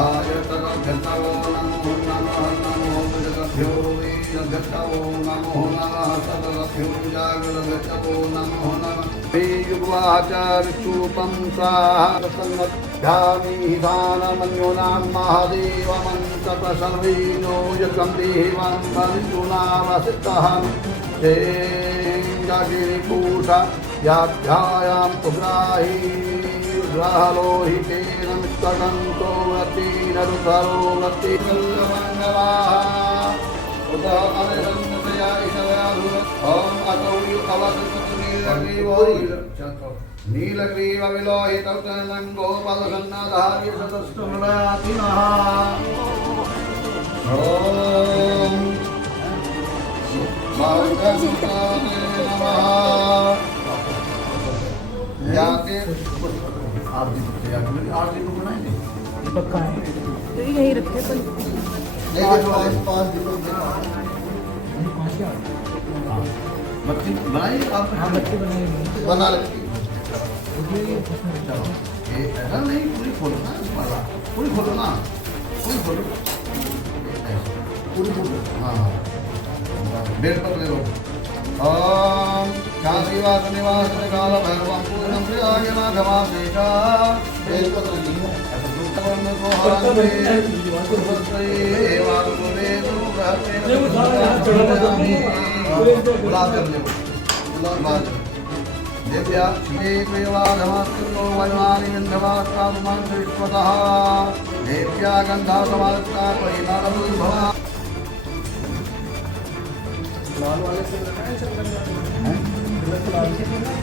आयतगभ्यतवो नमो नमः नमो जगभ्यो वीरभ्यतवो नमो नमः सदगभ्यो जागरभ्यतवो नमो नमः श्रीयुगवाचार्यूपं स्वाहासन्नध्यामि दानमन्योनां महादेवमन्तपसर्वेणो यकं देवं बन्धुनावसितः चेङ्गगिरिपूषा याभ्यायां पुग्राही ग्रहलोहितेन मित्तगन्तो रतिनरुधरो रतिकल्लमङ्गलाः उत अनिरन्ततया ईशव्याधु ॐ अतौ नीलग्रीवविलोहितौतनङ्गोपदसन्नधार्य सतस्तुमृडातिनः ॐ भगवते नमः जाके आरती को बनाएंगे पक्का है तो यही रखे पर बत्ती बनाइए आप। हाँ बच्चे बनाएंगे बना लेते ऐसा नहीं पूरी खोलो ना पूरी खोलो ना पूरी खोलो पूरी खोलो हाँ बेल पर ले लो ओम काशीवास निवास काल भैरवं पूर्णं प्रियाय माघमासेका बेल पर ले लो वर्ण को हारे सुभद्रे वारुदे दुर्गते गुलाब कर ले गुलाब देव्या श्री प्रियवाघमास्तुतो वनवानि गन्धवास्तात्मान विश्वतः देव्या गन्धासमास्ता परिमलभूभवा लाल वाले से लगाए चंदन हैं लाल से लगाए